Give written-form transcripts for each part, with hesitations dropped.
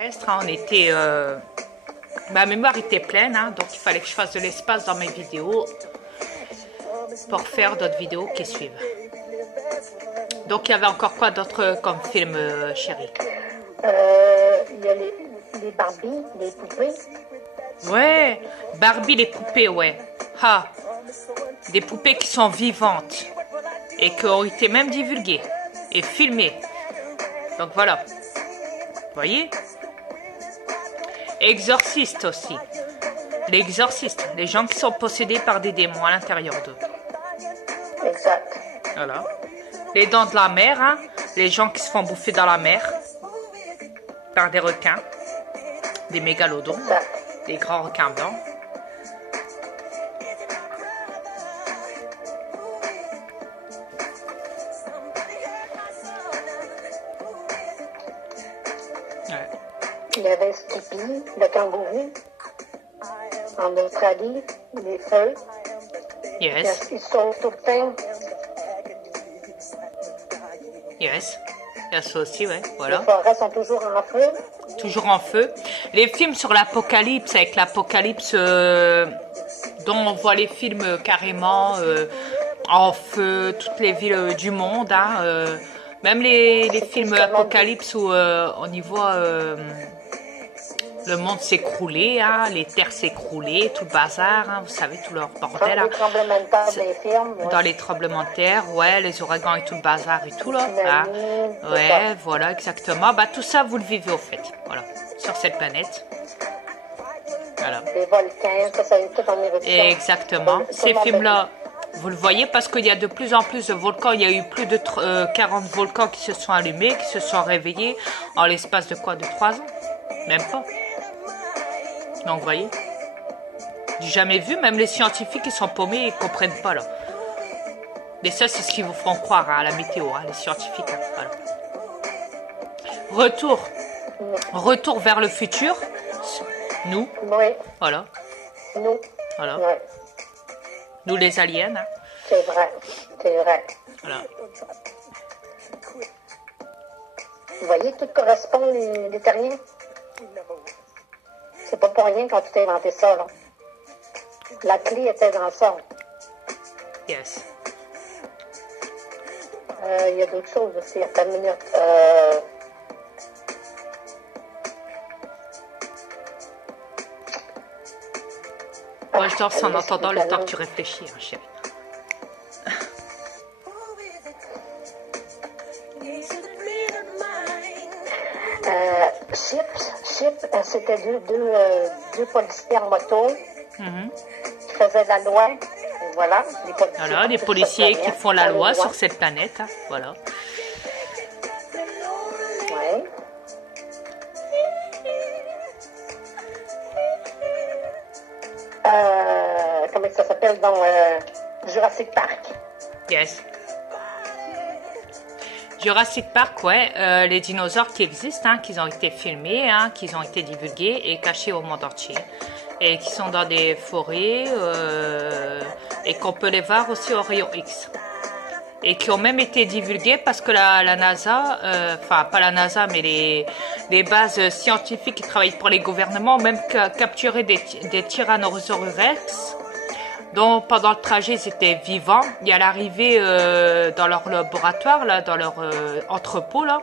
On était, ma mémoire était pleine, hein, donc il fallait que je fasse de l'espace dans mes vidéos pour faire d'autres vidéos qui suivent. Donc il y avait encore quoi d'autre comme film, chérie? Il y a les Barbie, les poupées. Ouais, Barbie, les poupées, ouais. Ah, des poupées qui sont vivantes et qui ont été même divulguées et filmées. Donc voilà, vous voyez? Exorciste aussi. L'exorciste, les gens qui sont possédés par des démons à l'intérieur d'eux. Exact. Voilà. Les dents de la mer, hein, les gens qui se font bouffer dans la mer par des requins, des mégalodons, Exact. des grands requins blancs. Ouais. Il y avait Skippy, le kangourou. En Australie, les feux. Yes, Ils sauvent tout le temps. yes. Il y a ça aussi, ouais, Les voilà. forêts sont toujours en feu. Toujours en feu. Les films sur l'apocalypse, avec l'apocalypse, dont on voit les films carrément en feu, toutes les villes du monde, hein, même les films apocalypse où on y voit le monde s'écrouler, hein, les terres s'écrouler, tout le bazar, hein, vous savez, tout leur bordel. Les Hein. tremblements de terre des films. Ouais. Dans les tremblements de terre, ouais, les ouragans et tout le bazar et tout là. Hein. Tsunami, Ouais, voilà, exactement. Bah tout ça, vous le vivez au fait, voilà, sur cette planète. Voilà. Les volcans, ça est tout en éruption. Exactement. Tout Ces le monde films-là, vous le voyez parce qu'il y a de plus en plus de volcans. Il y a eu plus de 40 volcans qui se sont allumés, qui se sont réveillés en l'espace de quoi? De 3 ans? Même pas. Donc, vous voyez. J'ai jamais vu, même les scientifiques qui sont paumés, ils comprennent pas là. Et ça, c'est ce qu'ils vous feront croire hein, à la météo, hein, les scientifiques. Hein, voilà. Retour vers le futur. Nous, Oui, voilà. nous. Voilà. Ouais. Nous les aliens. Hein. C'est vrai. C'est vrai. Voilà. Vous voyez, tout correspond les terriens. C'est pas pour rien quand tu as inventé ça, là. La clé était dans ça. Yes. Il y a d'autres choses aussi. Attends une minute. Moi, je dors en entendant le temps que tu réfléchis, hein, chérie. Chip, c'était deux policiers en moto qui faisaient la loi. Et voilà, les policiers. Voilà, les policiers qui font la loi sur cette planète. Hein, voilà. Ouais. Comment ça s'appelle dans Jurassic Park? Yes. Jurassic Park, ouais, les dinosaures qui existent, hein, qui ont été filmés, hein, qui ont été divulgués et cachés au monde entier. Et qui sont dans des forêts et qu'on peut les voir aussi au rayon X. Et qui ont même été divulgués parce que la NASA, enfin pas la NASA, mais les bases scientifiques qui travaillent pour les gouvernements ont même capturé des Tyrannosaurus Rex dont pendant le trajet ils étaient vivants. Et à l'arrivée dans leur laboratoire, là, dans leur entrepôt, là,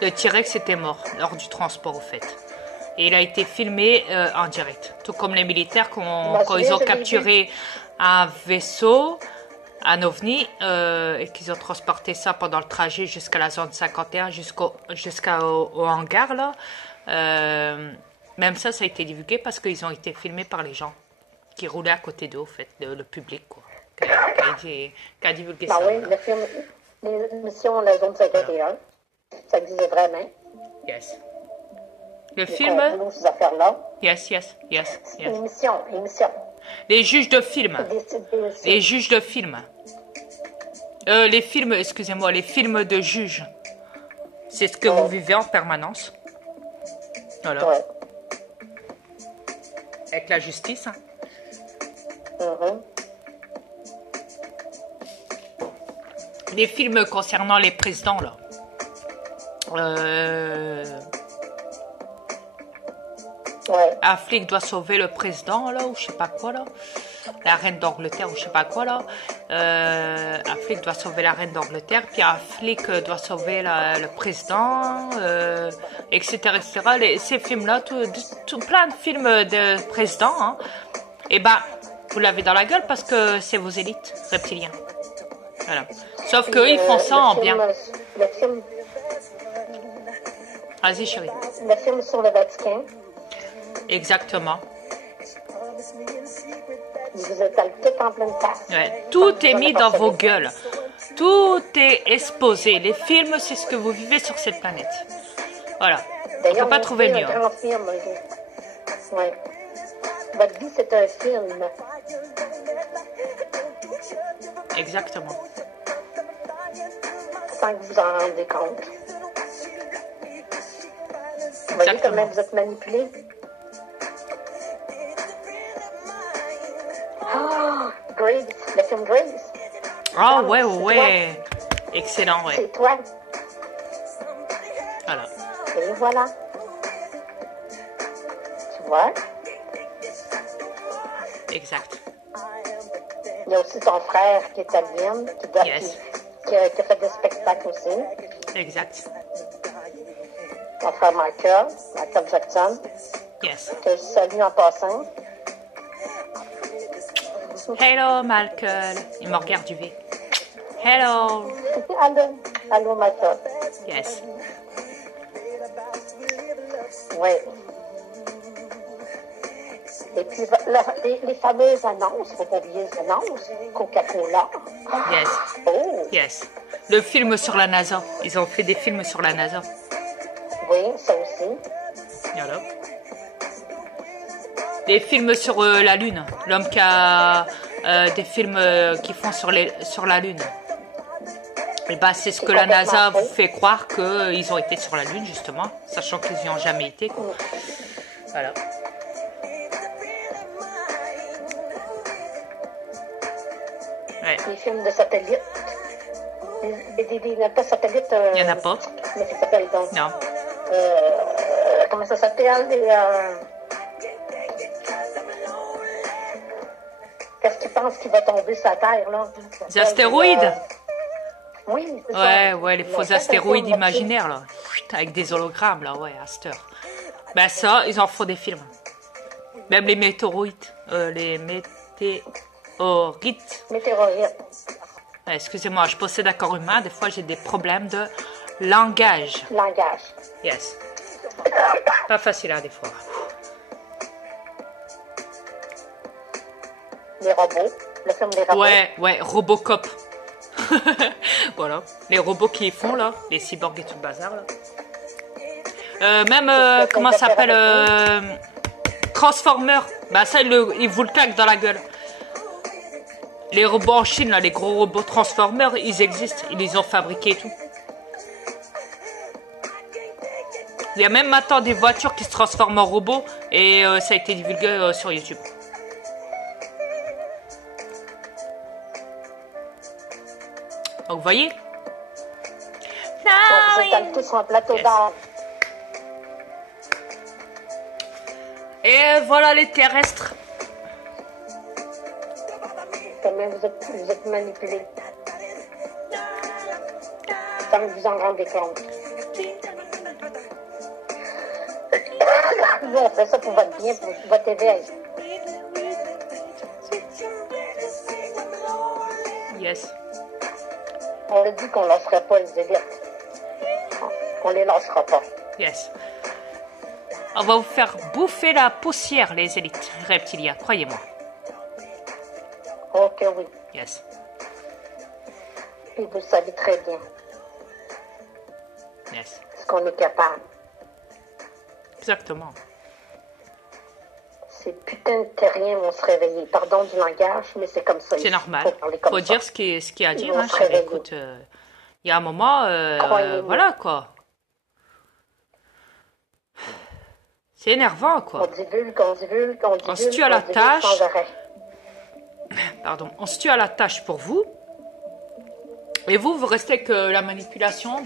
le T-Rex était mort lors du transport au fait. Et il a été filmé en direct. Tout comme les militaires quand ils ont capturé un vaisseau, un ovni, et qu'ils ont transporté ça pendant le trajet jusqu'à la zone 51, jusqu'au hangar, là. Même ça a été divulgué parce qu'ils ont été filmés par les gens qui roulaient à côté d'eux, au fait, le public, quoi. Qui a divulgué ça. Oui, le film, l'émission La Zone 51, ça existait vraiment. Yes. Le film? Ces affaires-là. Yes. Émission. Les juges de film. Les juges de film. Les films, excusez-moi, les films de juges. C'est ce que vous vivez en permanence. Voilà. Ouais. Avec la justice. Hein. Les films concernant les présidents, là. Ouais. Un flic doit sauver le président, là, ou je sais pas quoi, là. La reine d'Angleterre, ou je sais pas quoi, là. Un flic doit sauver la reine d'Angleterre, puis un flic doit sauver le président, etc., etc. Ces films-là, plein de films de présidents, hein. Et ben, vous l'avez dans la gueule parce que c'est vos élites reptiliens. Voilà. Sauf qu'eux, ils font ça en bien. Le film... Vas-y, chérie. Le film sur le Vatican. Exactement. Vous êtes tout en pleine face. Ouais. Tout est mis dans vos gueules. Tout est exposé. Les films, c'est ce que vous vivez sur cette planète. Voilà. On ne peut pas trouver mieux. Un grand film. Ouais. Votre vie, c'est un film. Exactement. Sans que vous en rendez compte. Vous voyez comment vous êtes manipulé? Ah, Grace, le film Grace. Ah ouais, ouais. Excellent, ouais. C'est toi. Voilà. Et voilà. Tu vois? Exact. Il y a aussi ton frère qui est italien, Yes. qui a fait des spectacles aussi. Exact. Mon frère Michael Jackson, Yes. que je salue en passant. Hello, Michael. Il me regarde du V. Hello. Allô, Michael. Yes. Oui. Et puis, les fameuses annonces, il ne faut pas oublier les annonces. Coca-Cola. Yes. Oh, Yes. Le film sur la NASA. Ils ont fait des films sur la NASA. oui, ça aussi. Voilà. Des films sur la Lune. L'homme qui a des films qui font sur la Lune. Et ben, c'est ce que la NASA vous fait croire qu'ils ont été sur la Lune, justement, sachant qu'ils n'y ont jamais été. Quoi. Voilà. Ouais. Les films de satellites. Il n'y a pas de satellite. Il n'y en a pas. Mais ça s'appelle donc. Non. Comment ça s'appelle? Qu'est-ce que tu penses qui va tomber sur la Terre, là? Des astéroïdes? Oui, c'est Ouais, ça. ouais, les faux astéroïdes imaginaires, là. Chut, avec des hologrammes, là, ouais, à cette heure. Ben ça, ils en font des films. Même les météorites. Météorite. Ouais, excusez-moi, je possède un corps humain. Des fois, j'ai des problèmes de langage. Langage. Yes. Pas facile, hein, des fois. Les robots. Le film des robots. Ouais, Robocop. Voilà. Les robots qui font, là. Les cyborgs et tout le bazar, là. Même, comment ça s'appelle Transformers. Bah ça, il vous le claque dans la gueule. Les robots en Chine, là, les gros robots Transformers, ils existent. Ils les ont fabriqués et tout. Il y a même maintenant des voitures qui se transforment en robots. Et ça a été divulgué sur YouTube. Donc, vous voyez? Vous êtes tous sur un plateau d'or. Et voilà les terrestres. Comment vous êtes manipulés. Sans que vous en rendez compte. Nous, on fait ça pour votre bien, pour votre éveil. Yes. On a dit qu'on ne lâcherait pas les élites. On les lâchera pas. Yes. On va vous faire bouffer la poussière, les élites reptiliens, croyez-moi. Ok, oui. Yes. Et vous le savez très bien. Yes. Ce qu'on est capable. Exactement. C'est putain de terrien vont se réveiller. Pardon du langage, mais c'est comme ça. C'est normal. Faut ça. dire ce qu'il y a à dire. Ils Hein, vont se réveiller. écoute, il y a un moment, voilà quoi. C'est énervant quoi. On divulgue, on divulgue, on divulgue. On se tue à la tâche. Sans arrêt. Pardon, on se tue à la tâche pour vous. Et vous, vous restez que la manipulation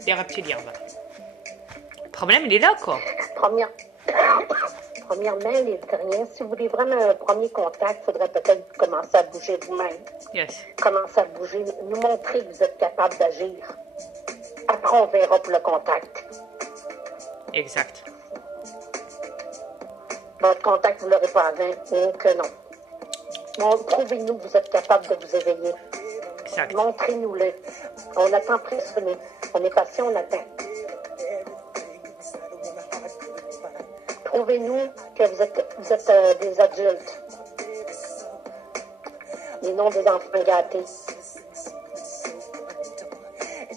des reptiliens. Voilà. Le problème, il est là, quoi. Premièrement, les terriens, si vous voulez vraiment un premier contact, il faudrait peut-être commencer à bouger vous-même. Yes. Commencer à bouger, nous montrer que vous êtes capable d'agir. Après, on verra pour le contact. Exact. Votre contact, vous ne l'aurez pas avant, donc non. Bon, prouvez-nous que vous êtes capable de vous éveiller. Exact. Montrez-nous-le. On attend pressionné. On est patient, on attend. Prouvez-nous que vous êtes des adultes. Et non des enfants gâtés.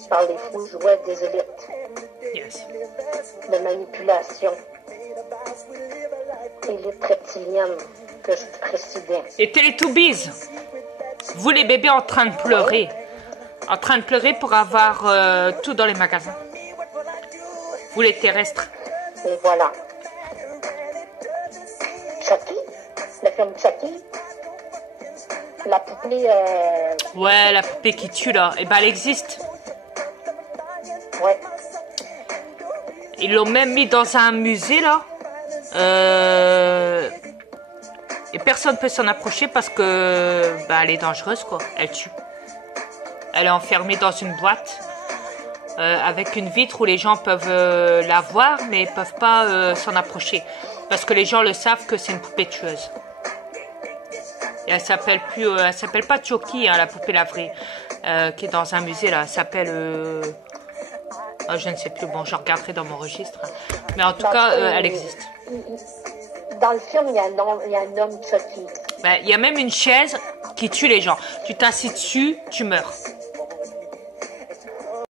Par les fous jouets des élites. Yes. De manipulation. Élite reptilienne que je présidais. Et Teletubbies, vous les bébés en train de pleurer. En train de pleurer pour avoir tout dans les magasins. Vous les terrestres. Et voilà. Chucky, le film Chucky, la poupée... Ouais, la poupée qui tue là, eh ben elle existe. Ouais. Ils l'ont même mis dans un musée là. Et personne ne peut s'en approcher parce que elle est dangereuse quoi, elle tue. Elle est enfermée dans une boîte avec une vitre où les gens peuvent la voir mais ne peuvent pas s'en approcher. Parce que les gens le savent que c'est une poupée tueuse. Et elle s'appelle pas Chucky, hein, la poupée la vraie, qui est dans un musée là. Elle s'appelle, je ne sais plus. Bon, je regarderai dans mon registre. Mais en tout cas, elle existe. Dans le film, il y a un homme Chucky. Il y a même une chaise qui tue les gens. Tu t'assis dessus, tu meurs.